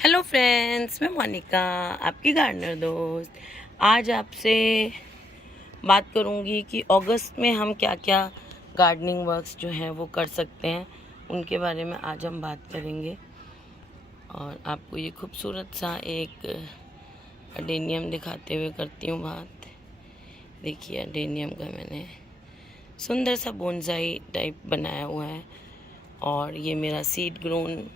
Hello friends, मैं मोनिका, आपकी gardener दोस्त। आज आपसे बात करूंगी कि अगस्त में हम क्या क्या गार्डनिंग वर्क्स जो हैं वो कर सकते हैं, उनके बारे में आज हम बात करेंगे। और आपको ये खूबसूरत सा एक अडेनियम दिखाते हुए करती हूँ बात। देखिए, अडेनियम का मैंने सुंदर सा बोनसाई टाइप बनाया हुआ है और ये मेरा सीड ग्रोन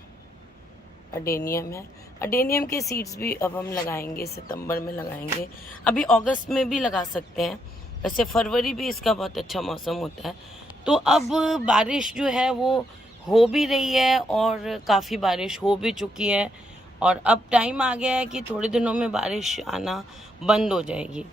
अडेनियम है। अडेनियम के सीड्स भी अब हम लगाएंगे, सितंबर में लगाएंगे, अभी अगस्त में भी लगा सकते हैं। वैसे फरवरी भी इसका बहुत अच्छा मौसम होता है। तो अब बारिश जो है वो हो भी रही है और काफ़ी बारिश हो भी चुकी है और अब टाइम आ गया है कि थोड़े दिनों में बारिश आना बंद हो जाएगी।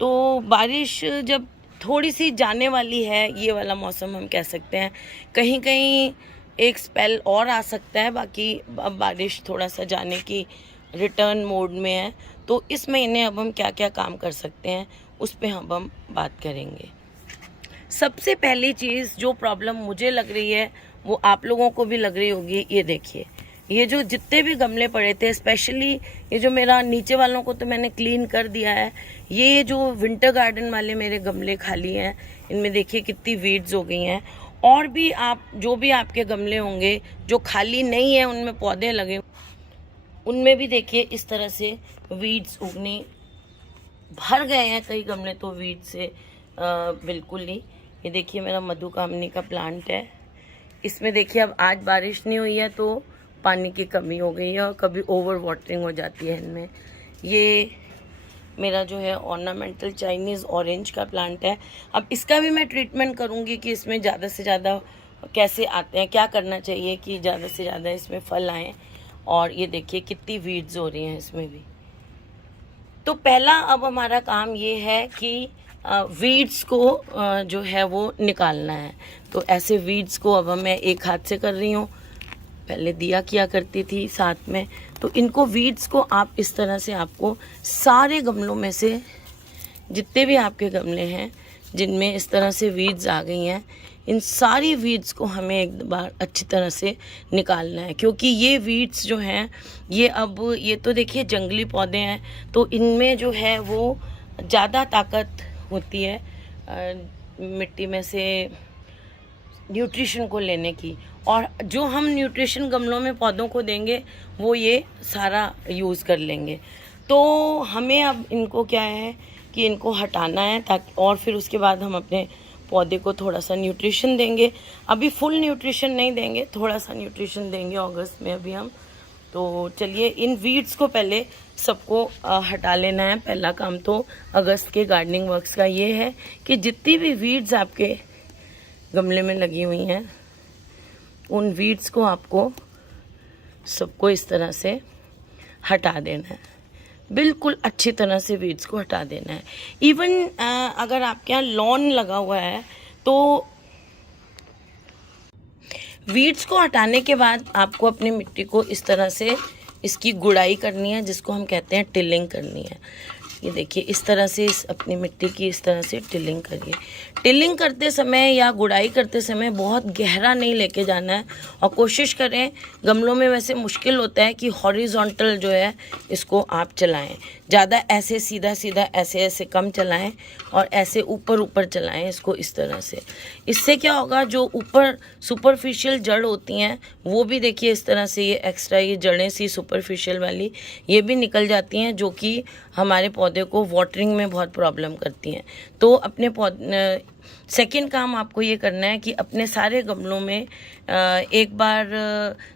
तो बारिश जब थोड़ी सी जाने वाली है, ये वाला मौसम हम कह सकते हैं, कहीं कहीं एक स्पेल और आ सकता है। बाकी अब बारिश थोड़ा सा जाने की रिटर्न मोड में है। तो इस महीने अब हम क्या क्या काम कर सकते हैं उस पे हम बात करेंगे। सबसे पहली चीज़ जो प्रॉब्लम मुझे लग रही है वो आप लोगों को भी लग रही होगी। ये देखिए, ये जो जितने भी गमले पड़े थे, स्पेशली ये जो मेरा नीचे वालों को तो मैंने क्लीन कर दिया है, ये जो विंटर गार्डन वाले मेरे गमले खाली हैं, इनमें देखिए कितनी वीड्स हो गई हैं। और भी आप जो भी आपके गमले होंगे जो खाली नहीं है, उनमें पौधे लगे, उनमें भी देखिए इस तरह से वीड्स उगने भर गए हैं। कई गमले तो वीड से बिल्कुल ही। ये देखिए मेरा मधुकामनी का प्लांट है, इसमें देखिए अब आज बारिश नहीं हुई है तो पानी की कमी हो गई है और कभी ओवर वाटरिंग हो जाती है इनमें। ये मेरा जो है ऑर्नामेंटल चाइनीज़ ऑरेंज का प्लांट है। अब इसका भी मैं ट्रीटमेंट करूँगी कि इसमें ज़्यादा से ज़्यादा कैसे आते हैं, क्या करना चाहिए कि ज़्यादा से ज़्यादा इसमें फल आएँ। और ये देखिए कितनी वीड्स हो रही हैं इसमें भी। तो पहला अब हमारा काम ये है कि वीड्स को जो है वो निकालना है। तो ऐसे वीड्स को अब मैं एक हाथ से कर रही हूँ, पहले दिया किया करती थी साथ में। तो इनको वीड्स को आप इस तरह से, आपको सारे गमलों में से जितने भी आपके गमले हैं जिनमें इस तरह से वीड्स आ गई हैं, इन सारी वीड्स को हमें एक बार अच्छी तरह से निकालना है। क्योंकि ये वीड्स जो हैं ये तो देखिए जंगली पौधे हैं, तो इनमें जो है वो ज़्यादा ताकत होती है मिट्टी में से न्यूट्रिशन को लेने की। और जो हम न्यूट्रिशन गमलों में पौधों को देंगे वो ये सारा यूज़ कर लेंगे। तो हमें अब इनको क्या है कि इनको हटाना है, ताकि और फिर उसके बाद हम अपने पौधे को थोड़ा सा न्यूट्रिशन देंगे। अभी फुल न्यूट्रिशन नहीं देंगे, थोड़ा सा न्यूट्रिशन देंगे अगस्त में अभी हम। तो चलिए इन वीड्स को पहले सबको हटा लेना है। पहला काम तो अगस्त के गार्डनिंग वर्क्स का ये है कि जितनी भी वीड्स आपके गमले में लगी हुई हैं, उन वीड्स को आपको सबको इस तरह से हटा देना है। बिल्कुल अच्छी तरह से वीड्स को हटा देना है। इवन अगर आपके यहाँ लॉन लगा हुआ है तो वीड्स को हटाने के बाद आपको अपनी मिट्टी को इस तरह से इसकी गुड़ाई करनी है, जिसको हम कहते हैं टिलिंग करनी है। ये देखिए इस तरह से अपनी मिट्टी की इस तरह से टिलिंग करिए। टिलिंग करते समय या गुड़ाई करते समय बहुत गहरा नहीं लेके जाना है और कोशिश करें, गमलों में वैसे मुश्किल होता है कि हॉरिजॉन्टल जो है इसको आप चलाएं, ज़्यादा ऐसे सीधा सीधा ऐसे ऐसे कम चलाएं और ऐसे ऊपर ऊपर चलाएं इसको इस तरह से। इससे क्या होगा, जो ऊपर सुपरफिशियल जड़ होती हैं वो भी देखिए इस तरह से, ये एक्स्ट्रा ये जड़ें सी सुपरफिशियल वाली ये भी निकल जाती हैं, जो कि हमारे पौधे को वाटरिंग में बहुत प्रॉब्लम करती हैं। तो अपने सेकंड काम आपको ये करना है कि अपने सारे गमलों में एक बार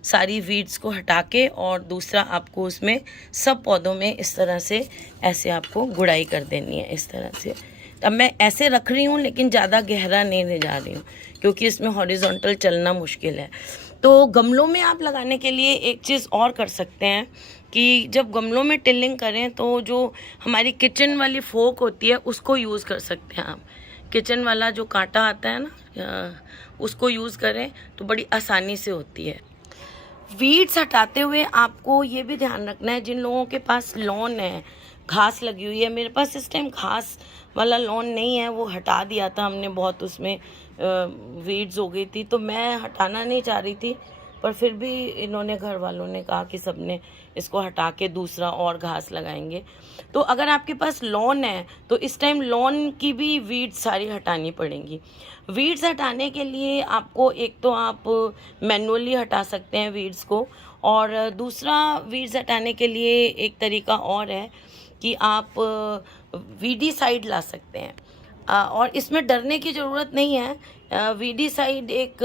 सारी वीड्स को हटा के, और दूसरा आपको उसमें सब पौधों में इस तरह से ऐसे आपको गुड़ाई कर देनी है इस तरह से। अब मैं ऐसे रख रही हूँ लेकिन ज़्यादा गहरा नहीं ले जा रही हूँ क्योंकि इसमें हॉरिजॉन्टल चलना मुश्किल है। तो गमलों में आप लगाने के लिए एक चीज़ और कर सकते हैं कि जब गमलों में टिलिंग करें तो जो हमारी किचन वाली फोक होती है उसको यूज़ कर सकते हैं आप। किचन वाला जो कांटा आता है ना, उसको यूज़ करें तो बड़ी आसानी से होती है। वीड्स हटाते हुए आपको ये भी ध्यान रखना है, जिन लोगों के पास लॉन है, घास लगी हुई है, मेरे पास इस टाइम घास वाला लॉन नहीं है, वो हटा दिया था हमने, बहुत उसमें वीड्स हो गई थी तो मैं हटाना नहीं चाह रही थी, पर फिर भी इन्होंने, घर वालों ने कहा कि सबने इसको हटा के दूसरा और घास लगाएंगे। तो अगर आपके पास लॉन है तो इस टाइम लॉन की भी वीड्स सारी हटानी पड़ेंगी। वीड्स हटाने के लिए आपको एक तो आप मैनुअली हटा सकते हैं वीड्स को, और दूसरा वीड्स हटाने के लिए एक तरीका और है कि आप वीडीसाइड ला सकते हैं। और इसमें डरने की ज़रूरत नहीं है। वीडीसाइड एक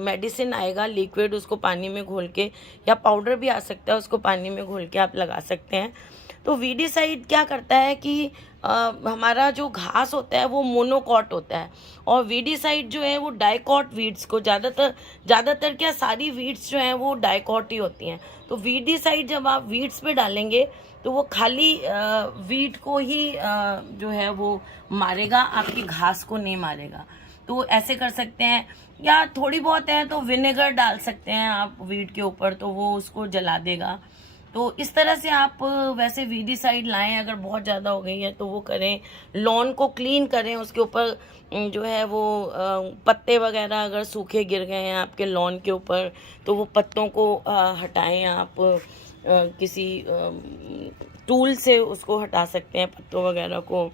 मेडिसिन आएगा लिक्विड, उसको पानी में घोल के, या पाउडर भी आ सकता है, उसको पानी में घोल के आप लगा सकते हैं। तो वीडीसाइड क्या करता है कि हमारा जो घास होता है वो मोनोकॉट होता है, और वीडीसाइड जो है वो डाइकॉट वीड्स को, ज़्यादातर क्या सारी वीड्स जो हैं वो डाइकॉट ही होती हैं। तो वीडीसाइड जब आप वीड्स पे डालेंगे तो वो खाली वीड को ही जो है वो मारेगा, आपकी घास को नहीं मारेगा। तो ऐसे कर सकते हैं, या थोड़ी बहुत है तो विनेगर डाल सकते हैं आप वीड के ऊपर, तो वो उसको जला देगा। तो इस तरह से आप वैसे वीडीसाइड लाएं, अगर बहुत ज़्यादा हो गई है तो वो करें। लॉन को क्लीन करें, उसके ऊपर जो है वो पत्ते वगैरह अगर सूखे गिर गए हैं आपके लॉन के ऊपर तो वो पत्तों को हटाएं आप। किसी टूल से उसको हटा सकते हैं पत्तों वगैरह को।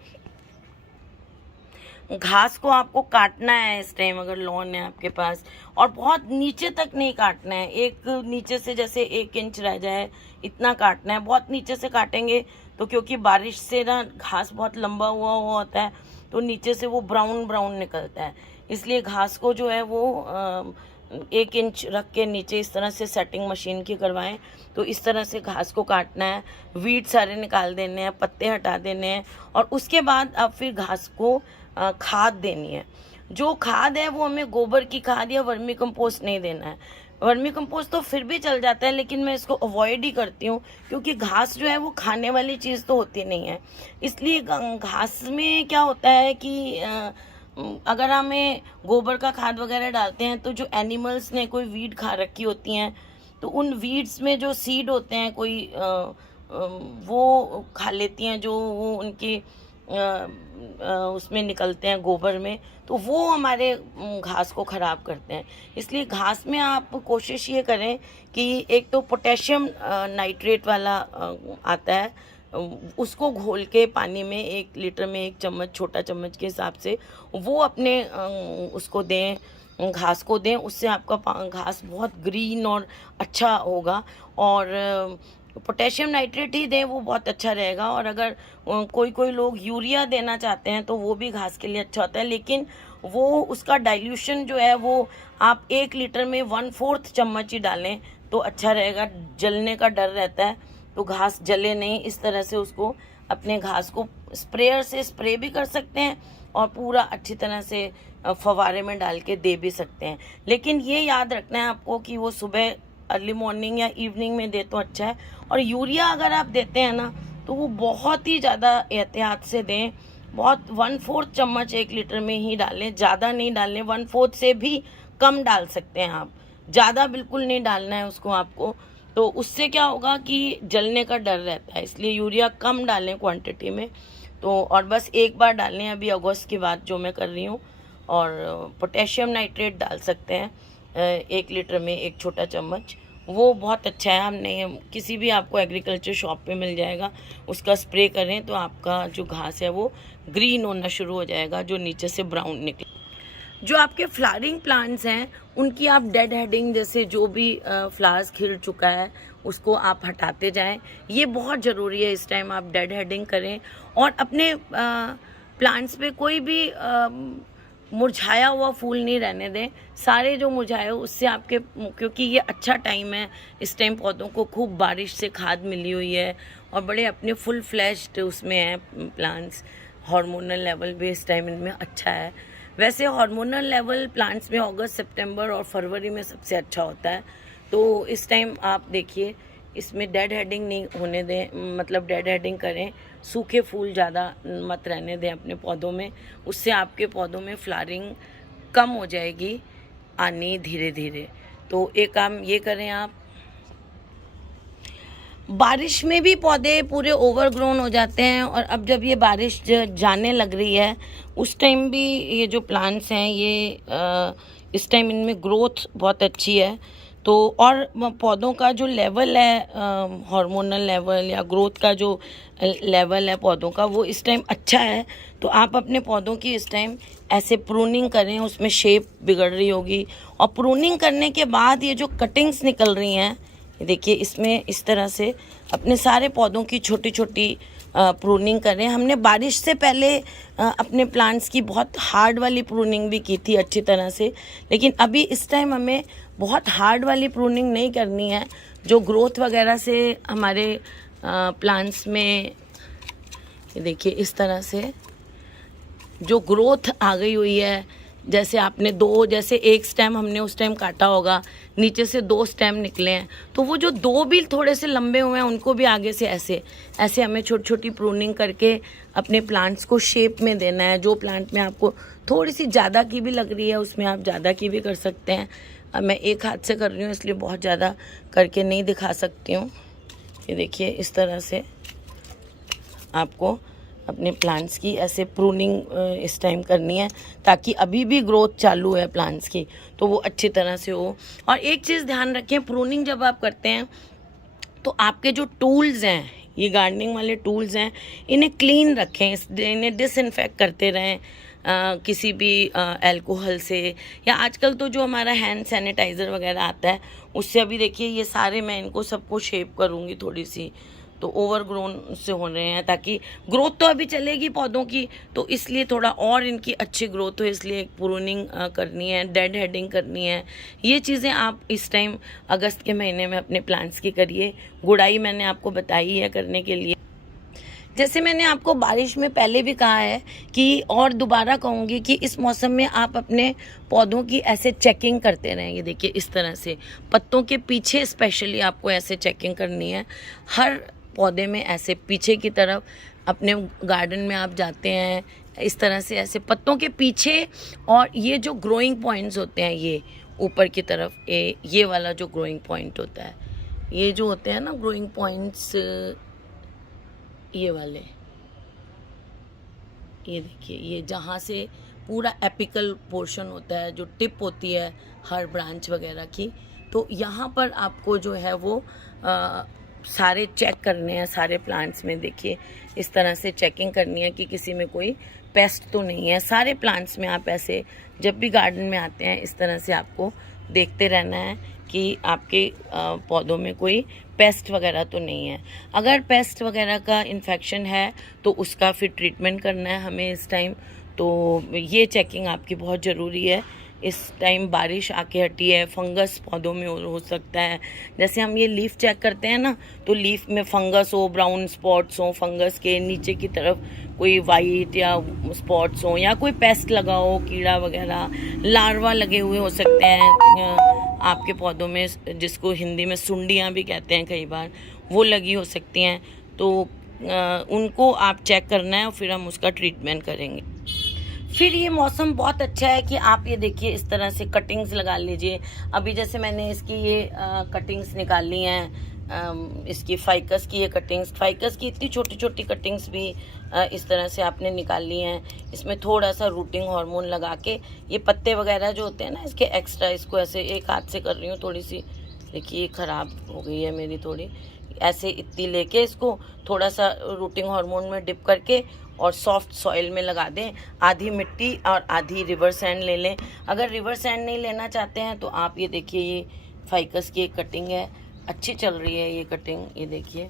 घास को आपको काटना है इस टाइम अगर लॉन है आपके पास, और बहुत नीचे तक नहीं काटना है। एक नीचे से जैसे 1 इंच रह जाए इतना काटना है। बहुत नीचे से काटेंगे तो क्योंकि बारिश से ना घास बहुत लंबा हुआ होता है तो नीचे से वो ब्राउन ब्राउन निकलता है, इसलिए घास को जो है वो 1 इंच रख के नीचे इस तरह से सेटिंग मशीन की करवाएं। तो इस तरह से घास को काटना है, वीड सारे निकाल देने हैं, पत्ते हटा देने हैं, और उसके बाद अब फिर घास को खाद देनी है। जो खाद है वो हमें गोबर की खाद या वर्मी कंपोस्ट नहीं देना है। वर्मी कंपोस्ट तो फिर भी चल जाता है, लेकिन मैं इसको अवॉइड ही करती हूँ क्योंकि घास जो है वो खाने वाली चीज़ तो होती नहीं है। इसलिए घास में क्या होता है कि अगर हमें गोबर का खाद वगैरह डालते हैं तो जो एनिमल्स ने कोई वीड खा रखी होती हैं तो उन वीड्स में जो सीड होते हैं कोई वो खा लेती हैं, जो वो उनके उसमें निकलते हैं गोबर में, तो वो हमारे घास को ख़राब करते हैं। इसलिए घास में आप कोशिश ये करें कि एक तो पोटेशियम नाइट्रेट वाला आता है, उसको घोल के पानी में 1 लीटर में 1 चम्मच, छोटा चम्मच के हिसाब से वो अपने उसको दें, घास को दें। उससे आपका घास बहुत ग्रीन और अच्छा होगा। और पोटेशियम नाइट्रेट ही दें, वो बहुत अच्छा रहेगा। और अगर कोई लोग यूरिया देना चाहते हैं तो वो भी घास के लिए अच्छा होता है, लेकिन वो उसका डाइल्यूशन जो है वो आप 1 लीटर में 1/4 चम्मच ही डालें तो अच्छा रहेगा। जलने का डर रहता है तो घास जले नहीं। इस तरह से उसको अपने घास को स्प्रेयर से स्प्रे भी कर सकते हैं और पूरा अच्छी तरह से फव्वारे में डाल के दे भी सकते हैं। लेकिन ये याद रखना है आपको कि वो सुबह अर्ली मॉर्निंग या इवनिंग में दे तो अच्छा है। और यूरिया अगर आप देते हैं ना तो वो बहुत ही ज़्यादा एहतियात से दें। बहुत 1/4 चम्मच 1 लीटर में ही डालें, ज़्यादा नहीं डालें। 1/4 से भी कम डाल सकते हैं आप, ज़्यादा बिल्कुल नहीं डालना है उसको आपको। तो उससे क्या होगा कि जलने का डर रहता है, इसलिए यूरिया कम डालें क्वांटिटी में। तो और बस एक बार डालें अभी अगस्त की बात जो मैं कर रही हूँ। और पोटेशियम नाइट्रेट डाल सकते हैं 1 लीटर में 1 छोटा चम्मच, वो बहुत अच्छा है। हमने किसी भी आपको एग्रीकल्चर शॉप पे मिल जाएगा, उसका स्प्रे करें तो आपका जो घास है वो ग्रीन होना शुरू हो जाएगा, जो नीचे से ब्राउन निकले। जो आपके फ्लावरिंग प्लांट्स हैं उनकी आप डेड हेडिंग, जैसे जो भी फ्लावर्स खिल चुका है उसको आप हटाते जाएं। ये बहुत ज़रूरी है, इस टाइम आप डेड हेडिंग करें। और अपने प्लांट्स पे कोई भी मुरझाया हुआ फूल नहीं रहने दें। सारे जो मुरझाए हो उससे आपके, क्योंकि ये अच्छा टाइम है, इस टाइम पौधों को खूब बारिश से खाद मिली हुई है और बड़े अपने फुल फ्लैश्ड उसमें हैं प्लांट्स। हार्मोनल लेवल भी इस टाइम इनमें अच्छा है। वैसे हार्मोनल लेवल प्लांट्स में अगस्त, सितंबर और फरवरी में सबसे अच्छा होता है। तो इस टाइम आप देखिए, इसमें डेड हेडिंग नहीं होने दें, मतलब डेड हेडिंग करें। सूखे फूल ज़्यादा मत रहने दें अपने पौधों में, उससे आपके पौधों में फ्लावरिंग कम हो जाएगी आनी धीरे धीरे। तो एक काम ये करें आप। बारिश में भी पौधे पूरे ओवरग्रोन हो जाते हैं, और अब जब ये बारिश जाने लग रही है उस टाइम भी ये जो प्लांट्स हैं ये इस टाइम इनमें ग्रोथ बहुत अच्छी है। तो और पौधों का जो लेवल है, हार्मोनल लेवल या ग्रोथ का जो लेवल है पौधों का, वो इस टाइम अच्छा है। तो आप अपने पौधों की इस टाइम ऐसे प्रूनिंग करें, उसमें शेप बिगड़ रही होगी। और प्रूनिंग करने के बाद ये जो कटिंग्स निकल रही हैं, देखिए इसमें इस तरह से अपने सारे पौधों की छोटी छोटी प्रूनिंग करें। हमने बारिश से पहले अपने प्लांट्स की बहुत हार्ड वाली प्रूनिंग भी की थी अच्छी तरह से, लेकिन अभी इस टाइम हमें बहुत हार्ड वाली प्रूनिंग नहीं करनी है। जो ग्रोथ वगैरह से हमारे प्लांट्स में, ये देखिए इस तरह से जो ग्रोथ आ गई हुई है, जैसे आपने जैसे एक स्टेम हमने उस टाइम काटा होगा, नीचे से 2 स्टेम निकले हैं, तो वो जो 2 भी थोड़े से लंबे हुए हैं उनको भी आगे से ऐसे ऐसे हमें छोटी छोटी प्रूनिंग करके अपने प्लांट्स को शेप में देना है। जो प्लांट में आपको थोड़ी सी ज़्यादा की भी लग रही है उसमें आप ज़्यादा की भी कर सकते हैं। अब मैं एक हाथ से कर रही हूँ इसलिए बहुत ज़्यादा करके नहीं दिखा सकती हूँ। ये देखिए इस तरह से आपको अपने प्लांट्स की ऐसे प्रूनिंग इस टाइम करनी है, ताकि अभी भी ग्रोथ चालू है प्लांट्स की तो वो अच्छी तरह से हो। और एक चीज़ ध्यान रखें, प्रूनिंग जब आप करते हैं तो आपके जो टूल्स हैं, ये गार्डनिंग वाले टूल्स हैं, इन्हें क्लीन रखें, इन्हें डिसइंफेक्ट करते रहें किसी भी अल्कोहल से, या आजकल तो जो हमारा हैंड सैनिटाइज़र वगैरह आता है उससे। अभी देखिए ये सारे मैं इनको सबको शेप करूँगी थोड़ी सी, तो ओवरग्रोन से हो रहे हैं, ताकि ग्रोथ तो अभी चलेगी पौधों की, तो इसलिए थोड़ा और इनकी अच्छी ग्रोथ हो, इसलिए प्रूनिंग करनी है, डेड हेडिंग करनी है। ये चीज़ें आप इस टाइम अगस्त के महीने में अपने प्लांट्स की करिए। गुड़ाई मैंने आपको बताई है करने के लिए। जैसे मैंने आपको बारिश में पहले भी कहा है कि, और दोबारा कहूँगी कि इस मौसम में आप अपने पौधों की ऐसे चेकिंग करते रहें। ये देखिए इस तरह से पत्तों के पीछे स्पेशली आपको ऐसे चेकिंग करनी है। हर पौधे में ऐसे पीछे की तरफ, अपने गार्डन में आप जाते हैं इस तरह से ऐसे पत्तों के पीछे, और ये जो ग्रोइंग पॉइंट्स होते हैं ये ऊपर की तरफ, ये वाला जो ग्रोइंग पॉइंट होता है, ये जो होते हैं ना ग्रोइंग पॉइंट्स, ये वाले, ये देखिए ये जहाँ से पूरा एपिकल पोर्शन होता है, जो टिप होती है हर ब्रांच वगैरह की, तो यहाँ पर आपको जो है वो सारे चेक करने हैं सारे प्लांट्स में। देखिए इस तरह से चेकिंग करनी है कि किसी में कोई पेस्ट तो नहीं है। सारे प्लांट्स में आप ऐसे जब भी गार्डन में आते हैं इस तरह से आपको देखते रहना है कि आपके पौधों में कोई पेस्ट वगैरह तो नहीं है। अगर पेस्ट वगैरह का इन्फेक्शन है तो उसका फिर ट्रीटमेंट करना है हमें इस टाइम। तो ये चेकिंग आपकी बहुत ज़रूरी है। इस टाइम बारिश आके हटी है, फंगस पौधों में हो सकता है। जैसे हम ये लीफ चेक करते हैं ना, तो लीफ में फंगस हो, ब्राउन स्पॉट्स हो, फंगस के नीचे की तरफ कोई वाइट या स्पॉट्स हो, या कोई पेस्ट लगा हो, कीड़ा वगैरह, लार्वा लगे हुए हो सकते हैं आपके पौधों में, जिसको हिंदी में सुंडियाँ भी कहते हैं कई बार, वो लगी हो सकती हैं। तो उनको आप चेक करना है और फिर हम उसका ट्रीटमेंट करेंगे। फिर ये मौसम बहुत अच्छा है कि आप ये देखिए इस तरह से कटिंग्स लगा लीजिए। अभी जैसे मैंने इसकी ये कटिंग्स निकाली हैं, इसकी फाइकस की ये कटिंग्स, फाइकस की इतनी छोटी छोटी कटिंग्स भी इस तरह से आपने निकाली हैं। इसमें थोड़ा सा रूटिंग हार्मोन लगा के, ये पत्ते वगैरह जो होते हैं ना इसके एक्स्ट्रा, इसको ऐसे एक हाथ से कर रही हूँ थोड़ी सी, देखिए ख़राब हो गई है मेरी थोड़ी, ऐसे इतनी लेके इसको थोड़ा सा रूटिंग हार्मोन में डिप करके और सॉफ्ट सॉइल में लगा दें। आधी मिट्टी और आधी रिवर सैंड ले लें। अगर रिवर सैंड नहीं लेना चाहते हैं तो आप ये देखिए, ये फाइकस की एक कटिंग है, अच्छी चल रही है ये कटिंग, ये देखिए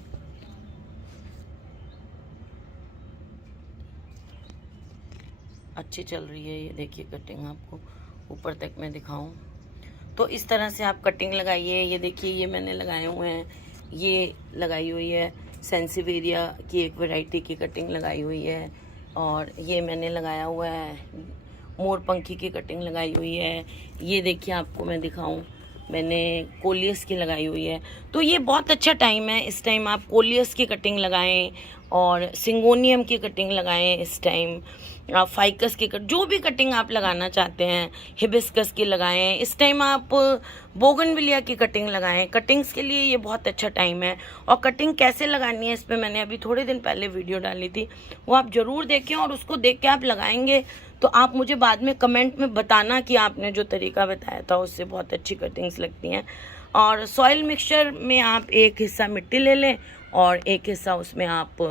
अच्छी चल रही है। ये देखिए कटिंग आपको ऊपर तक मैं दिखाऊं तो इस तरह से आप कटिंग लगाइए। ये देखिए ये मैंने लगाए हुए हैं, ये लगाई हुई है सेंसिवेरिया की एक वैरायटी की कटिंग लगाई हुई है, और ये मैंने लगाया हुआ है मोरपंखी की कटिंग लगाई हुई है। ये देखिए आपको मैं दिखाऊं, मैंने कोलियस की लगाई हुई है। तो ये बहुत अच्छा टाइम है, इस टाइम आप कोलियस की कटिंग लगाएं और सिंगोनियम की कटिंग लगाएं। इस टाइम आप फाइकस की जो भी कटिंग आप लगाना चाहते हैं, हिबिस्कस की लगाएं। इस टाइम आप बोगनविलिया की कटिंग लगाएं। कटिंग्स के लिए ये बहुत अच्छा टाइम है। और कटिंग कैसे लगानी है इस पर मैंने अभी थोड़े दिन पहले वीडियो डाली थी, वो आप ज़रूर देखें, और उसको देख के आप लगाएंगे तो आप मुझे बाद में कमेंट में बताना कि आपने जो तरीका बताया था उससे बहुत अच्छी कटिंग्स लगती हैं। और सॉइल मिक्सचर में आप एक हिस्सा मिट्टी ले लें और एक हिस्सा उसमें आप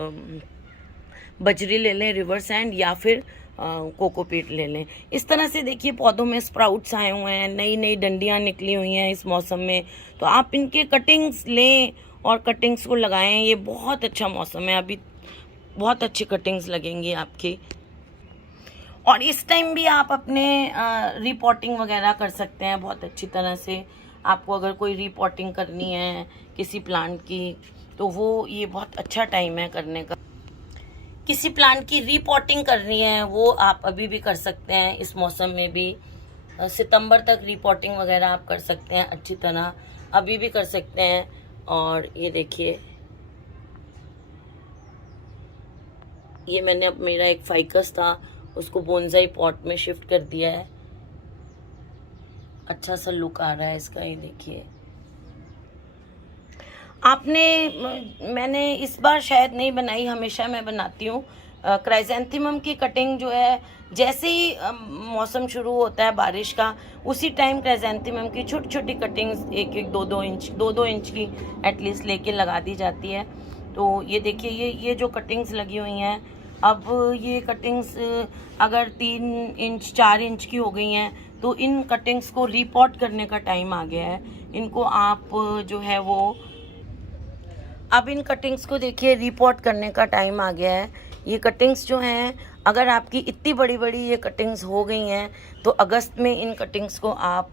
बजरी ले लें, रिवर सैंड, या फिर कोकोपीट ले लें। इस तरह से देखिए पौधों में स्प्राउट्स आए हुए हैं, नई नई डंडियाँ निकली हुई हैं इस मौसम में, तो आप इनके कटिंग्स लें और कटिंग्स को लगाएं। ये बहुत अच्छा मौसम है, अभी बहुत अच्छी कटिंग्स लगेंगी आपकी। और इस टाइम भी आप अपने रिपोर्टिंग वगैरह कर सकते हैं बहुत अच्छी तरह से। आपको अगर कोई रिपोर्टिंग करनी है किसी प्लांट की, तो वो ये बहुत अच्छा टाइम है करने का। किसी प्लांट की रिपोर्टिंग करनी है वो आप अभी भी कर सकते हैं, इस मौसम में भी। सितंबर तक रिपोर्टिंग वगैरह आप कर सकते हैं अच्छी तरह, अभी भी कर सकते हैं। और ये देखिए, ये मैंने अब मेरा एक फाइकस था उसको बोनसाई पॉट में शिफ्ट कर दिया है। अच्छा सा लुक आ रहा है इसका, ये देखिए। मैंने इस बार शायद नहीं बनाई, हमेशा मैं बनाती हूँ। क्राइसेंथेमम की कटिंग जो है, जैसे ही मौसम शुरू होता है बारिश का, उसी टाइम क्राइसेंथेमम की छोटी छोटी कटिंग्स 1-1, 2-2 इंच की एटलीस्ट लेके लगा दी जाती है। तो ये देखिए, ये जो कटिंग्स लगी हुई हैं, अब ये कटिंग्स अगर 3 इंच 4 इंच की हो गई हैं, तो इन कटिंग्स को रिपोर्ट करने का टाइम आ गया है। इनको आप जो है वो, अब इन कटिंग्स को देखिए रिपोर्ट करने का टाइम आ गया है। ये कटिंग्स जो हैं, अगर आपकी इतनी बड़ी बड़ी ये कटिंग्स हो गई हैं, तो अगस्त में इन कटिंग्स को आप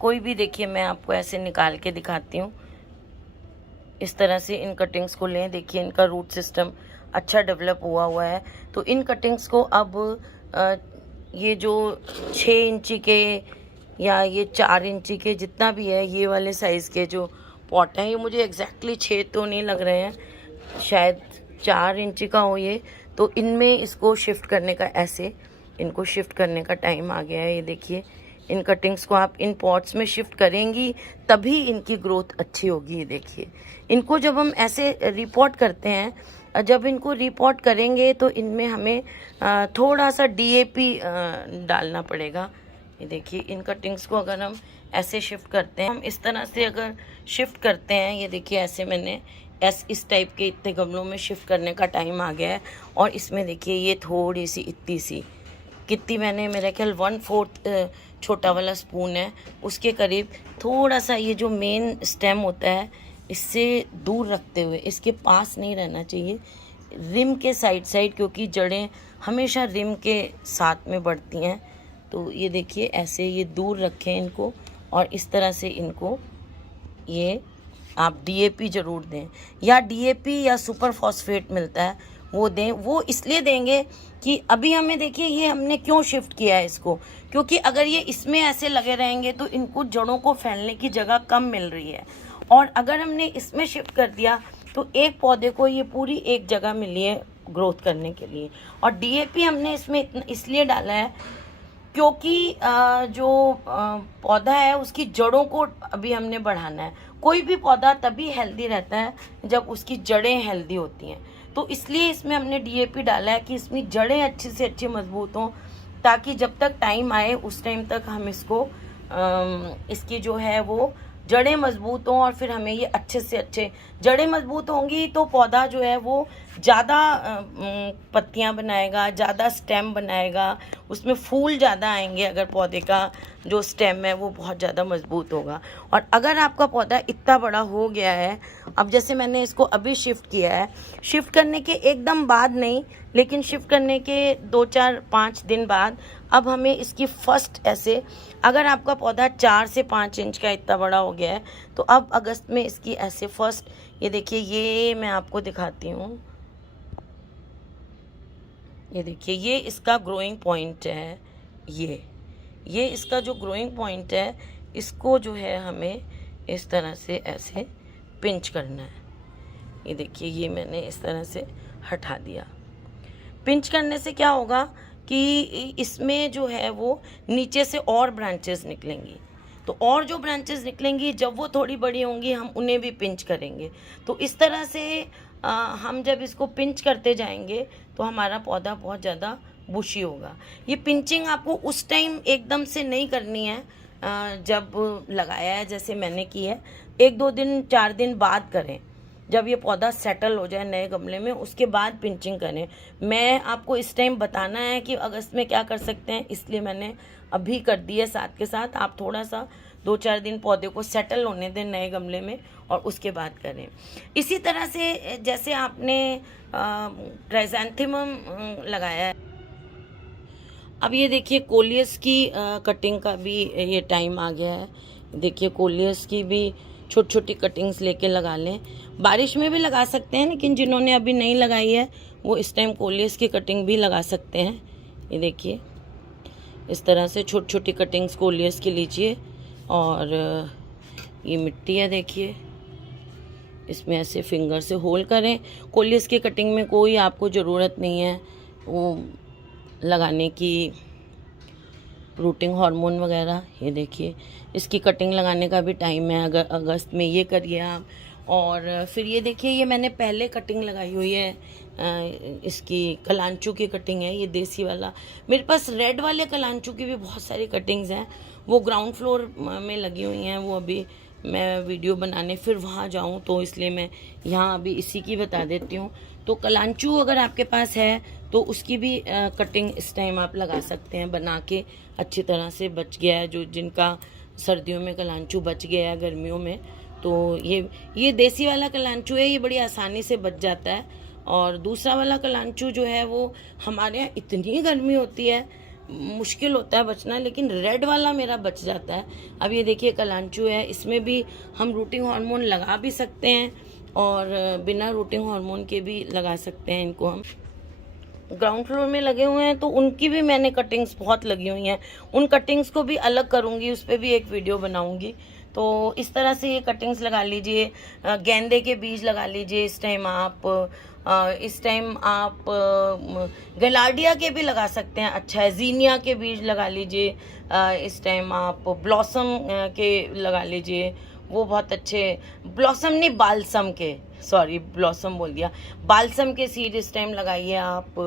कोई भी, देखिए मैं आपको ऐसे निकाल के दिखाती हूँ, इस तरह से इन कटिंग्स को लें। देखिए इनका रूट सिस्टम अच्छा डेवलप हुआ है। तो इन कटिंग्स को अब ये जो 6 इंची के या ये 4 इंची के जितना भी है, ये वाले साइज़ के जो पॉट हैं, ये मुझे एग्जैक्टली 6 तो नहीं लग रहे हैं, शायद 4 इंची का हो ये। तो इनमें इसको शिफ्ट करने का, ऐसे इनको शिफ्ट करने का टाइम आ गया है। ये देखिए, इन कटिंग्स को आप इन पॉट्स में शिफ्ट करेंगी तभी इनकी ग्रोथ अच्छी होगी। ये देखिए, इनको जब हम ऐसे रिपोर्ट करते हैं, जब इनको रिपोर्ट करेंगे तो इनमें हमें थोड़ा सा DAP डालना पड़ेगा। ये देखिए, इन कटिंग्स को अगर हम ऐसे शिफ्ट करते हैं, हम इस तरह से अगर शिफ्ट करते हैं, ये देखिए ऐसे मैंने इस टाइप के इतने गमलों में शिफ्ट करने का टाइम आ गया है। और इसमें देखिए ये थोड़ी सी इतनी सी, कितनी मैंने, मेरा ख्याल 1/4 छोटा वाला स्पून है, उसके करीब थोड़ा सा ये जो मेन स्टेम होता है इससे दूर रखते हुए, इसके पास नहीं रहना चाहिए, रिम के साइड, क्योंकि जड़ें हमेशा रिम के साथ में बढ़ती हैं। तो ये देखिए ऐसे ये दूर रखें इनको, और इस तरह से इनको ये आप DAP ज़रूर दें, या DAP या सुपर फॉस्फेट मिलता है वो दें। वो इसलिए देंगे कि अभी हमें, देखिए ये हमने क्यों शिफ्ट किया है इसको, क्योंकि अगर ये इसमें ऐसे लगे रहेंगे तो इनको जड़ों को फैलने की जगह कम मिल रही है, और अगर हमने इसमें शिफ्ट कर दिया तो एक पौधे को ये पूरी एक जगह मिली है ग्रोथ करने के लिए। और DAP हमने इसमें इसलिए डाला है क्योंकि जो पौधा है उसकी जड़ों को अभी हमने बढ़ाना है। कोई भी पौधा तभी हेल्दी रहता है जब उसकी जड़ें हेल्दी होती हैं, तो इसलिए इसमें हमने DAP डाला है कि इसमें जड़ें अच्छी से अच्छी मजबूत हों, ताकि जब तक टाइम आए उस टाइम तक हम इसको इसकी जो है वो जड़ें मजबूत हों, और फिर हमें ये अच्छे से अच्छे, जड़ें मजबूत होंगी तो पौधा जो है वो ज़्यादा पत्तियां बनाएगा, ज़्यादा स्टेम बनाएगा, उसमें फूल ज़्यादा आएंगे अगर पौधे का जो स्टेम है वो बहुत ज़्यादा मजबूत होगा। और अगर आपका पौधा इतना बड़ा हो गया है, अब जैसे मैंने इसको अभी शिफ्ट किया है, शिफ्ट करने के एकदम बाद नहीं, लेकिन शिफ्ट करने के 2-4-5 दिन बाद, अब हमें इसकी फर्स्ट ऐसे, अगर आपका पौधा 4 से 5 इंच का इतना बड़ा हो गया है, तो अब अगस्त में इसकी ऐसे फर्स्ट, ये देखिए ये मैं आपको दिखाती हूँ, ये देखिए ये इसका ग्रोइंग पॉइंट है। ये इसका जो ग्रोइंग पॉइंट है, इसको जो है हमें इस तरह से ऐसे पिंच करना है। ये देखिए ये मैंने इस तरह से हटा दिया। पिंच करने से क्या होगा कि इसमें जो है वो नीचे से और ब्रांचेस निकलेंगी, तो और जो ब्रांचेस निकलेंगी जब वो थोड़ी बड़ी होंगी हम उन्हें भी पिंच करेंगे। तो इस तरह से हम जब इसको पिंच करते जाएंगे तो हमारा पौधा बहुत ज़्यादा बुशी होगा। ये पिंचिंग आपको उस टाइम एकदम से नहीं करनी है, जब लगाया है जैसे मैंने की है, 1-2 दिन 4 दिन बाद करें। जब ये पौधा सेटल हो जाए नए गमले में, उसके बाद पिंचिंग करें। मैं आपको इस टाइम बताना है कि अगस्त में क्या कर सकते हैं, इसलिए मैंने अभी कर दी है साथ के साथ। आप थोड़ा सा 2-4 दिन पौधे को सेटल होने दें नए गमले में और उसके बाद करें। इसी तरह से जैसे आपने क्राइसैंथेमम लगाया है, अब ये देखिए कोलियस की कटिंग का भी ये टाइम आ गया है। देखिए कोलियस की भी छोटी छोटी कटिंग्स लेके लगा लें। बारिश में भी लगा सकते हैं, लेकिन जिन्होंने अभी नहीं लगाई है वो इस टाइम कोलियस की कटिंग भी लगा सकते हैं। ये देखिए इस तरह से छोटी छोटी कटिंग्स कोलियस की लीजिए। और ये मिट्टी है, देखिए इसमें ऐसे फिंगर से होल करें। कोलियस की कटिंग में कोई आपको ज़रूरत नहीं है वो लगाने की, रूटिंग हार्मोन वगैरह। ये देखिए इसकी कटिंग लगाने का भी टाइम है, अगर अगस्त में ये करिए आप। और फिर ये देखिए ये मैंने पहले कटिंग लगाई हुई है, इसकी कलांचू की कटिंग है, ये देसी वाला। मेरे पास रेड वाले कलांचू की भी बहुत सारी कटिंग्स हैं, वो ग्राउंड फ्लोर में लगी हुई हैं। वो अभी मैं वीडियो बनाने फिर वहाँ जाऊँ, तो इसलिए मैं यहाँ अभी इसी की बता देती हूँ। तो कलांचू अगर आपके पास है तो उसकी भी कटिंग इस टाइम आप लगा सकते हैं बना के। अच्छी तरह से बच गया है, जो जिनका सर्दियों में कलांचू बच गया है गर्मियों में, तो ये देसी वाला कलांचू है, ये बड़ी आसानी से बच जाता है। और दूसरा वाला कलांचू जो है वो हमारे यहाँ इतनी गर्मी होती है, मुश्किल होता है बचना, लेकिन रेड वाला मेरा बच जाता है। अब ये देखिए कलांचू है, इसमें भी हम रूटिंग हार्मोन लगा भी सकते हैं और बिना रूटिंग हार्मोन के भी लगा सकते हैं। इनको हम ग्राउंड फ्लोर में लगे हुए हैं तो उनकी भी मैंने कटिंग्स बहुत लगी हुई हैं, उन कटिंग्स को भी अलग करूँगी, उस पर भी एक वीडियो बनाऊँगी। तो इस तरह से ये कटिंग्स लगा लीजिए। गेंदे के बीज लगा लीजिए इस टाइम आप। इस टाइम आप गलाडिया के भी लगा सकते हैं, अच्छा है। जीनिया के बीज लगा लीजिए। इस टाइम आप ब्लॉसम के लगा लीजिए, वो बहुत अच्छे। ब्लॉसम नहीं, बालसम के, सॉरी ब्लॉसम बोल दिया, बालसम के सीड इस टाइम लगाइए आप,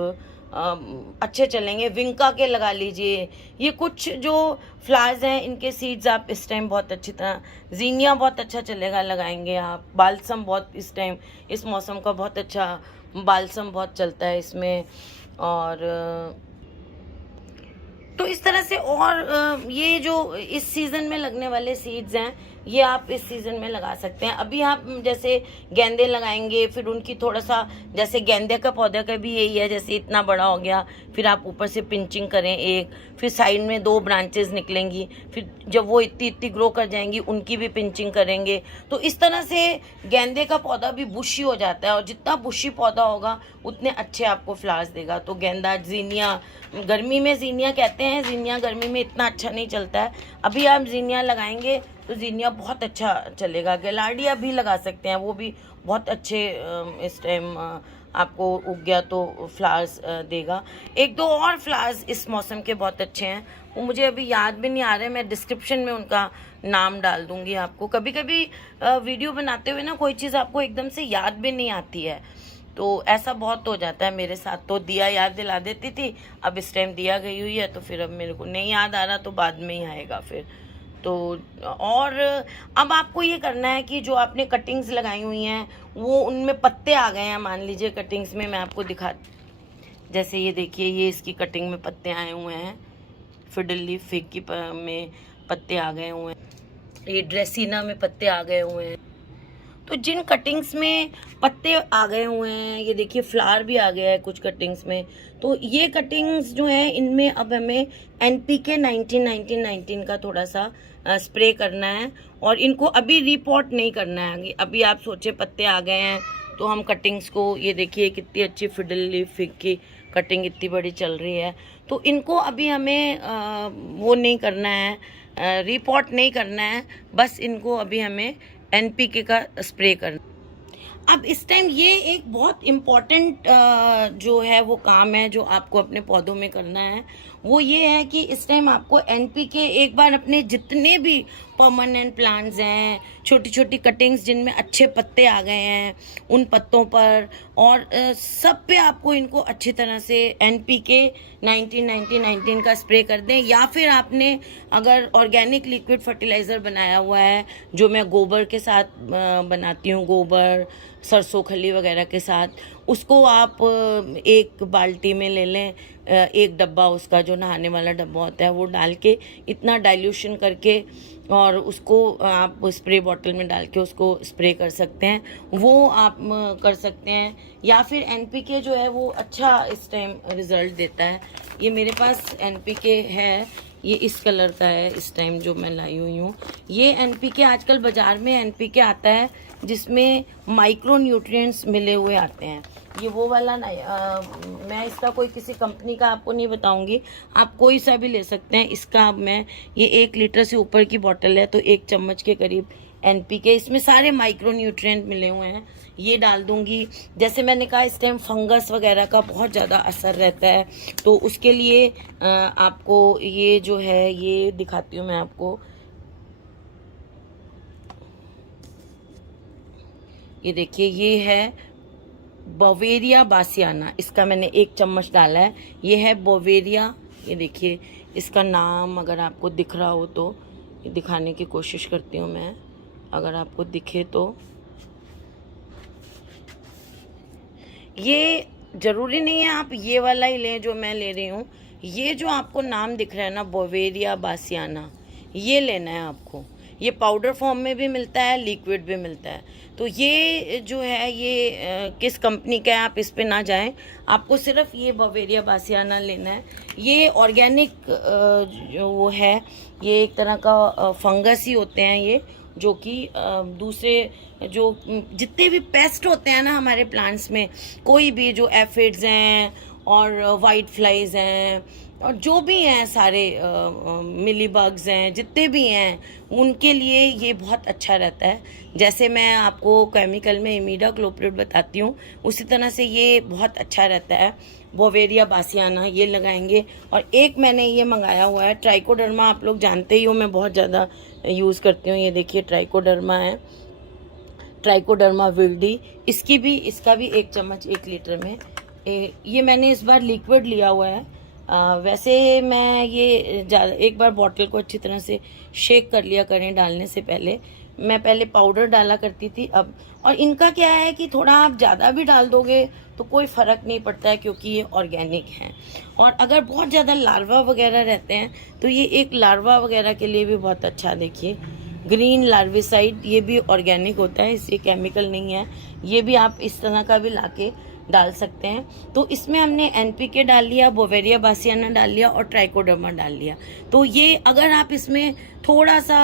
अच्छे चलेंगे। विंका के लगा लीजिए। ये कुछ जो फ्लावर्स हैं इनके सीड्स आप इस टाइम बहुत अच्छी तरह, जीनिया बहुत अच्छा चलेगा लगाएंगे आप। बालसम बहुत इस टाइम इस मौसम का बहुत अच्छा, बालसम बहुत चलता है इसमें। और तो इस तरह से, और ये जो इस सीज़न में लगने वाले सीड्स हैं ये आप इस सीज़न में लगा सकते हैं। अभी आप जैसे गेंदे लगाएंगे, फिर उनकी थोड़ा सा, जैसे गेंदे का पौधा का भी यही है, जैसे इतना बड़ा हो गया, फिर आप ऊपर से पिंचिंग करें एक, फिर साइड में 2 ब्रांचेस निकलेंगी, फिर जब वो इतनी इतनी ग्रो कर जाएंगी उनकी भी पिंचिंग करेंगे। तो इस तरह से गेंदे का पौधा भी बुशी हो जाता है, और जितना बुशी पौधा होगा उतने अच्छे आपको फ्लावर्स देगा। तो गेंदा, जीनिया, गर्मी में जीनिया कहते हैं, जीनिया गर्मी में इतना अच्छा नहीं चलता है। अभी आप जीनिया लगाएंगे तो जीनिया बहुत अच्छा चलेगा। गलाडिया भी लगा सकते हैं, वो भी बहुत अच्छे इस टाइम आपको उग गया तो फ्लावर्स देगा। 1-2 और फ्लावर्स इस मौसम के बहुत अच्छे हैं, वो मुझे अभी याद भी नहीं आ रहे, मैं डिस्क्रिप्शन में उनका नाम डाल दूंगी आपको। कभी कभी वीडियो बनाते हुए ना कोई चीज़ आपको एकदम से याद भी नहीं आती है, तो ऐसा बहुत हो जाता है मेरे साथ। तो दिया याद दिला देती थी, अब इस टाइम दिया गई हुई है तो फिर अब मेरे को नहीं याद आ रहा, तो बाद में ही आएगा फिर। तो और अब आपको ये करना है कि जो आपने कटिंग्स लगाई हुई हैं वो उनमें पत्ते आ गए हैं, मान लीजिए कटिंग्स में, मैं आपको दिखा, जैसे ये देखिए ये इसकी कटिंग में पत्ते आए हुए हैं, फिडल लीफ फिग की में पत्ते आ गए हुए हैं, ये ड्रेसिना में पत्ते आ गए हुए हैं। तो जिन कटिंग्स में पत्ते आ गए हुए हैं, ये देखिए फ्लावर भी आ गया है कुछ कटिंग्स में, तो ये कटिंग्स जो है इनमें अब हमें NPK 19-19-19 का थोड़ा सा स्प्रे करना है, और इनको अभी रिपोर्ट नहीं करना है। अभी आप सोचे पत्ते आ गए हैं तो हम कटिंग्स को, ये देखिए कितनी अच्छी फिडल लीफ फिग की कटिंग इतनी बड़ी चल रही है, तो इनको अभी हमें वो नहीं करना है, रिपोर्ट नहीं करना है, बस इनको अभी हमें NPK का स्प्रे करना। अब इस टाइम ये एक बहुत इम्पॉर्टेंट जो है वो काम है जो आपको अपने पौधों में करना है, वो ये है कि इस टाइम आपको एनपीके एक बार अपने जितने भी परमानेंट प्लांट्स हैं, छोटी छोटी कटिंग्स जिनमें अच्छे पत्ते आ गए हैं उन पत्तों पर और सब पे आपको इनको अच्छी तरह से एनपीके 19-19 का स्प्रे कर दें। या फिर आपने अगर ऑर्गेनिक लिक्विड फर्टिलाइज़र बनाया हुआ है, जो मैं गोबर के साथ बनाती हूँ, गोबर सरसों खली वगैरह के साथ, उसको आप एक बाल्टी में ले लें, एक डब्बा उसका जो नहाने वाला डब्बा होता है वो डाल के इतना डाइल्यूशन करके और उसको आप स्प्रे बॉटल में डाल के उसको स्प्रे कर सकते हैं, वो आप कर सकते हैं। या फिर एनपीके जो है वो अच्छा इस टाइम रिजल्ट देता है। ये मेरे पास एनपीके है, ये इस कलर का है इस टाइम जो मैं लाई हुई हूँ। ये एनपीके आजकल बाज़ार में एनपीके आता है जिसमें माइक्रो न्यूट्रिएंट्स मिले हुए आते हैं। ये वो वाला नहीं, मैं इसका कोई किसी कंपनी का आपको नहीं बताऊंगी, आप कोई सा भी ले सकते हैं। इसका मैं ये 1 लीटर से ऊपर की बोतल है तो 1 चम्मच के करीब एनपीके, इसमें सारे माइक्रो न्यूट्रिएंट मिले हुए हैं, ये डाल दूंगी। जैसे मैंने कहा इस टाइम फंगस वगैरह का बहुत ज़्यादा असर रहता है, तो उसके लिए आपको ये जो है ये दिखाती हूँ मैं आपको। ये देखिए, ये है बोवेरिया बासियाना, इसका मैंने 1 चम्मच डाला है। ये है बोवेरिया, ये देखिए इसका नाम अगर आपको दिख रहा हो तो ये दिखाने की कोशिश करती हूँ मैं, अगर आपको दिखे तो। ये ज़रूरी नहीं है आप ये वाला ही लें जो मैं ले रही हूँ, ये जो आपको नाम दिख रहा है ना बोवेरिया बासियाना, ये लेना है आपको। ये पाउडर फॉर्म में भी मिलता है, लिक्विड भी मिलता है। तो ये जो है ये किस कंपनी का है आप इस पे ना जाएं, आपको सिर्फ ये बोवेरिया बासियाना लेना है। ये ऑर्गेनिक जो वो है, ये एक तरह का फंगस ही होते हैं ये, जो कि दूसरे जो जितने भी पेस्ट होते हैं ना हमारे प्लांट्स में, कोई भी जो एफिड्स हैं और वाइट फ्लाइज हैं और जो भी हैं सारे मिली बग्स हैं, जितने भी हैं, उनके लिए ये बहुत अच्छा रहता है। जैसे मैं आपको केमिकल में इमीडाक्लोप्रिड बताती हूँ, उसी तरह से ये बहुत अच्छा रहता है। बोवेरिया बासियाना ये लगाएंगे। और एक मैंने ये मंगाया हुआ है ट्राइकोडर्मा, आप लोग जानते ही हो मैं बहुत ज़्यादा यूज़ करती हूँ। ये देखिए ट्राइकोडर्मा है, ट्राइकोडर्मा विल्डी, इसका भी 1 चम्मच 1 लीटर में। ये मैंने इस बार लिक्विड लिया हुआ है। वैसे मैं ये एक बार बॉटल को अच्छी तरह से शेक कर लिया करें डालने से पहले। मैं पहले पाउडर डाला करती थी अब, और इनका क्या है कि थोड़ा आप ज़्यादा भी डाल दोगे तो कोई फ़र्क नहीं पड़ता है क्योंकि ये ऑर्गेनिक हैं। और अगर बहुत ज़्यादा लार्वा वगैरह रहते हैं तो ये एक लार्वा वगैरह के लिए भी बहुत अच्छा। देखिए ग्रीन लार्विसाइड, ये भी ऑर्गेनिक होता है, इससे केमिकल नहीं है। ये भी आप इस तरह का भी लाके डाल सकते हैं। तो इसमें हमने एनपीके डाल लिया, बोवेरिया बासियाना डाल लिया और ट्राइकोडर्मा डाल लिया। तो ये अगर आप इसमें थोड़ा सा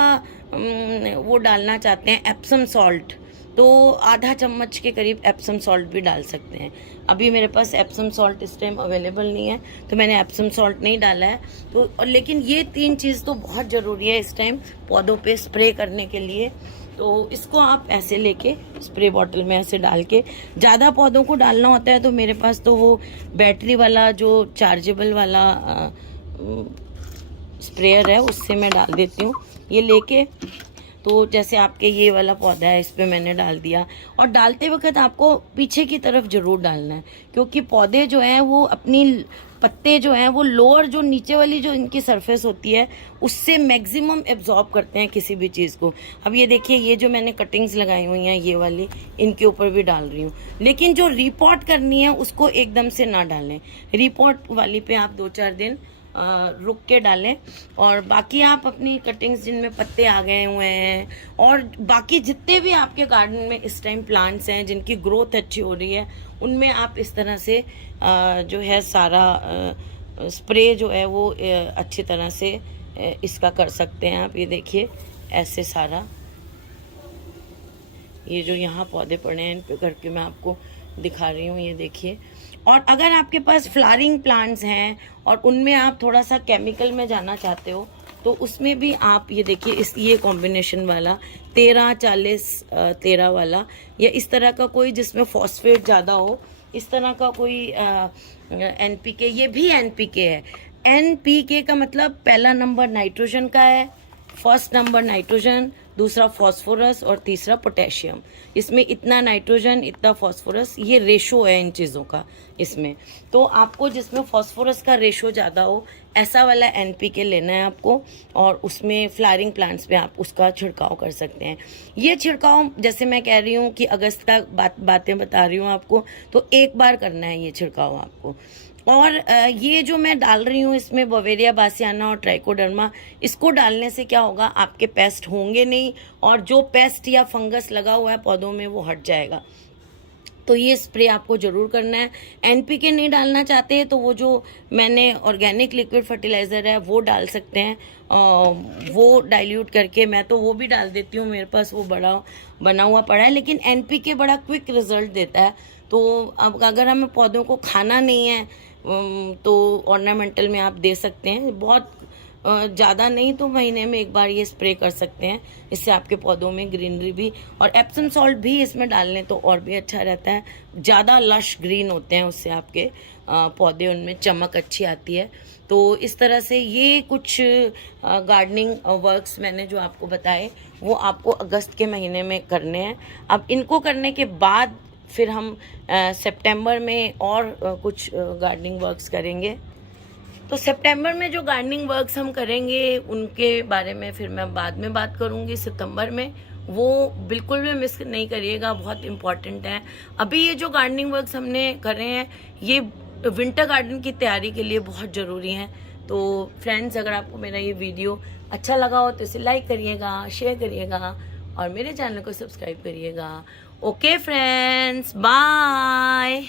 वो डालना चाहते हैं एप्सम सॉल्ट, तो आधा चम्मच के करीब एप्सम सॉल्ट भी डाल सकते हैं। अभी मेरे पास एप्सम सॉल्ट इस टाइम अवेलेबल नहीं है तो मैंने एप्सम सॉल्ट नहीं डाला है। तो और लेकिन ये 3 चीज़ तो बहुत ज़रूरी है इस टाइम पौधों पे स्प्रे करने के लिए। तो इसको आप ऐसे लेके स्प्रे बॉटल में ऐसे डाल के, ज़्यादा पौधों को डालना होता है तो मेरे पास तो वो बैटरी वाला जो चार्जेबल वाला स्प्रेयर है उससे मैं डाल देती हूँ। ये लेके तो जैसे आपके ये वाला पौधा है इस पे मैंने डाल दिया। और डालते वक्त आपको पीछे की तरफ ज़रूर डालना है क्योंकि पौधे जो हैं वो अपनी पत्ते जो हैं वो लोअर जो नीचे वाली जो इनकी सरफेस होती है उससे मैक्सिमम एब्जॉर्ब करते हैं किसी भी चीज़ को। अब ये देखिए, ये जो मैंने कटिंग्स लगाई हुई हैं ये वाली, इनके ऊपर भी डाल रही हूँ। लेकिन जो रिपोर्ट करनी है उसको एकदम से ना डालें, रिपोर्ट वाली पे आप 2-4 दिन रुक के डालें। और बाकी आप अपनी कटिंग्स जिनमें पत्ते आ गए हुए हैं और बाकी जितने भी आपके गार्डन में इस टाइम प्लांट्स हैं जिनकी ग्रोथ अच्छी हो रही है, उनमें आप इस तरह से जो है सारा स्प्रे जो है वो अच्छी तरह से इसका कर सकते हैं आप। ये देखिए ऐसे सारा ये जो यहाँ पौधे पड़े हैं इन पे करके मैं आपको दिखा रही हूँ, ये देखिए। और अगर आपके पास फ्लावरिंग प्लांट्स हैं और उनमें आप थोड़ा सा केमिकल में जाना चाहते हो तो उसमें भी आप ये देखिए ये कॉम्बिनेशन वाला 13-40-13 वाला या इस तरह का कोई जिसमें फॉस्फेट ज़्यादा हो, इस तरह का कोई एनपीके, ये भी एनपीके है। NPK का मतलब पहला नंबर नाइट्रोजन का है, फर्स्ट नंबर नाइट्रोजन, दूसरा फॉस्फोरस और तीसरा पोटेशियम। इसमें इतना नाइट्रोजन इतना फॉस्फोरस, ये रेशो है इन चीज़ों का इसमें। तो आपको जिसमें फॉस्फोरस का रेशो ज़्यादा हो ऐसा वाला NPK लेना है आपको, और उसमें फ्लावरिंग प्लांट्स पे आप उसका छिड़काव कर सकते हैं। ये छिड़काव जैसे मैं कह रही हूँ कि अगस्त तक बातें बता रही हूँ आपको, तो एक बार करना है ये छिड़काव आपको। और ये जो मैं डाल रही हूँ इसमें बवेरिया बासियाना और ट्राइकोडर्मा, इसको डालने से क्या होगा, आपके पेस्ट होंगे नहीं, और जो पेस्ट या फंगस लगा हुआ है पौधों में वो हट जाएगा। तो ये स्प्रे आपको ज़रूर करना है। NPK नहीं डालना चाहते हैं तो वो जो मैंने ऑर्गेनिक लिक्विड फर्टिलाइज़र है वो डाल सकते हैं, वो डाइल्यूट करके। मैं तो वो भी डाल देती हूँ, मेरे पास वो बड़ा बना हुआ पड़ा है। लेकिन NPK बड़ा क्विक रिजल्ट देता है। तो अब अगर हमें पौधों को खाना नहीं है तो ऑर्नामेंटल में आप दे सकते हैं, बहुत ज़्यादा नहीं तो महीने में एक बार ये स्प्रे कर सकते हैं। इससे आपके पौधों में ग्रीनरी भी, और एप्सम सॉल्ट भी इसमें डाल लें तो और भी अच्छा रहता है। ज़्यादा लश ग्रीन होते हैं उससे आपके पौधे, उनमें चमक अच्छी आती है। तो इस तरह से ये कुछ गार्डनिंग वर्क्स मैंने जो आपको बताए वो आपको अगस्त के महीने में करने हैं। अब इनको करने के बाद फिर हम सितंबर में और कुछ गार्डनिंग वर्क्स करेंगे। तो सितंबर में जो गार्डनिंग वर्क्स हम करेंगे उनके बारे में फिर मैं बाद में बात करूंगी सितंबर में, वो बिल्कुल भी मिस नहीं करिएगा, बहुत इम्पॉर्टेंट है। अभी ये जो गार्डनिंग वर्क्स हमने करे हैं ये विंटर गार्डन की तैयारी के लिए बहुत ज़रूरी हैं। तो फ्रेंड्स, अगर आपको मेरा ये वीडियो अच्छा लगा हो तो इसे लाइक करिएगा, शेयर करिएगा और मेरे चैनल को सब्सक्राइब करिएगा। Okay friends, bye.